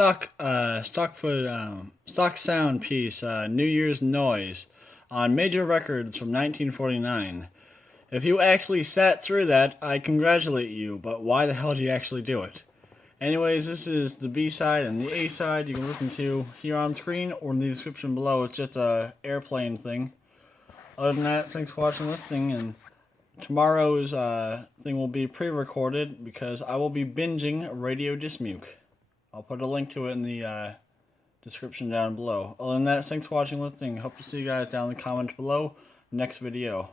stock sound piece, New Year's Noise, on Major Records from 1949. If you actually sat through that, I congratulate you, but why the hell did you actually do it? Anyways, this is the B-side and the A-side you can listen to here on screen or in the description below. It's just a airplane thing. Other than that, thanks for watching this thing, and tomorrow's thing will be pre-recorded because I will be binging Radio Dismuke. I'll put a link to it in the description down below. Other than that, thanks for watching this thing. Hope to see you guys down in the comments below. Next video.